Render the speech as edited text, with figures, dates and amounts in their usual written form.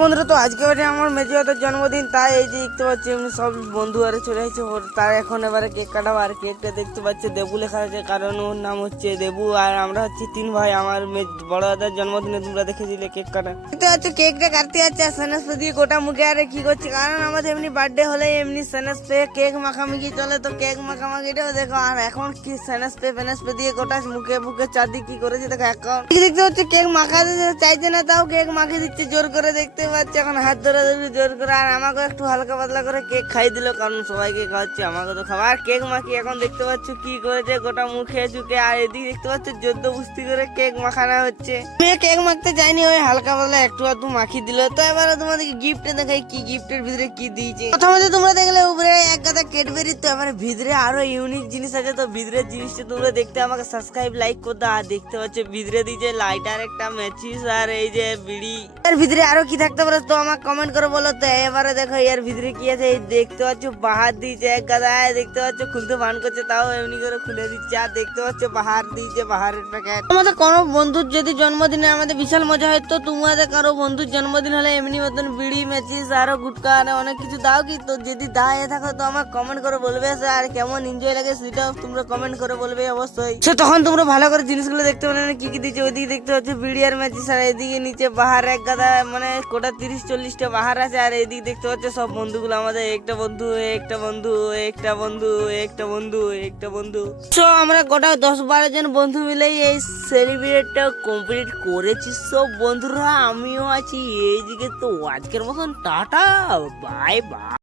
বন্ধুরা, তো আজকে হচ্ছে আমার মেজোদের জন্মদিন। তাই এই যে দেখতে পাচ্ছি এমনি সব বন্ধু আরে চলে এসেছে। তার এখন এবারে কেক কাটাবো। আর কেকটা দেখতে পাচ্ছি দেবু লেখা আছে, কারণ ওর নাম হচ্ছে দেবু। আর আমরা হচ্ছে 3 ভাই। আমার বড় দাদার জন্মদিনে তোমরা দেখে দিলে কেক কাটা দেখতে পাচ্ছ। কেকটা কাটতে যাচ্ছে আর স্যানেস দিয়ে গোটা মুখে আরে কি করছে, কারণ আমাদের এমনি বার্থডে হলে এমনি স্যানেস পে কেক মাখামাখি চলে, তো কেক মাখামাখিটাও দেখো। আর এখন কি স্যানেস পে দিয়ে গোটা মুখে মুখে চারদিক কি করেছে দেখো। এখন দেখতে পাচ্ছি কেক মাখাতে চাইছে না, তাও কেক মাখিয়ে দিচ্ছে জোর করে। দেখতে পাচ্ছি এখন হাত ধরে জোর করে। আর আমাকে একটু হালকা পাতলা করে কেক খাই দিল, কারণ সবাইকে খাওয়াচ্ছে, আমাকে তো খাবার। কেক মাখি এখন দেখতে পাচ্ছ কি করেছে, গোটা মুখে চুকে। আর এদিকে দেখতে পাচ্ছ জোদ্দ বুস্তি করে কেক মাখানো হচ্ছে। মেয়ে কেক মাখতে চাইনি, ওই হালকা পাতলা একটু আধটু মাখিয়ে দিল। তো এবারে তোমাদেরকে গিফটে দেখাই কি গিফটের ভিতরে কি দিয়েছে। প্রথমে তোমরা দেখলে উপরে এক গাদা ক্যাডবেরি, তো এবারে ভিতরে আরো ইউনিক জিনিস আছে। তো ভিতরের জিনিসটা তোমরা দেখতে আমাকে সাবস্ক্রাইব লাইক করতে। আর দেখতে পাচ্ছ ভিতরে দিয়েছে লাইটার একটা ম্যাচিস আর এই যে বিড়ি। এর ভিতরে আরো কি থাকতে পারে তো আমাকে কমেন্ট করে বলো। তো এবারে দেখো এর ভিতরে কি আছে। দেখতে পাচ্ছ বাহার দিয়েছে এক গাদা, দেখতে পাচ্ছ খুলতে ভান করছে, তাও এমনি করে খুলে দিচ্ছে। আর দেখতে পাচ্ছ বাহার দিয়েছে, বাহারের প্যাকেট। আমাদের কোনো বন্ধুর যদি জন্মদিনে আমাদের বিশাল মজা হয়, তো তোমাদের কারো বন্ধুর জন্মদিন হলে এমনি মতন বিড়ি ম্যাচিস আরো গুটকা আর অনেক কিছু দাও কি। তো যদি দাঁড়িয়ে থাকো তো আমাকে কমেন্ট করে বলবে। আর কেমন এনজয় লাগে সেটাও তোমরা কমেন্ট করে বলবে অবশ্যই। তো তখন তোমরা ভালো করে জিনিসগুলো দেখতে পাবে কি কি দিচ্ছে। ওইদিকে দেখতে পাচ্ছ বিড়ি আর ম্যাচিস, আর এদিকে নিচে বাহার এক গাদা, মানে কোটা 30-40টা বাহার আছে। আর এইদিকে দেখতে পাচ্ছ সব বন্ধুগুলো আমাদের একটা বন্ধু একটা বন্ধু একটা বন্ধু একটা বন্ধু একটা বন্ধু। তো আমরা গোটা 10-12 জন বন্ধু মিলেই এই সেলিব্রেটটা কমপ্লিট করেছি সব বন্ধুরা। আমিও আছি এইদিকে। তো আজকের মতন টাটা, বাই বাই।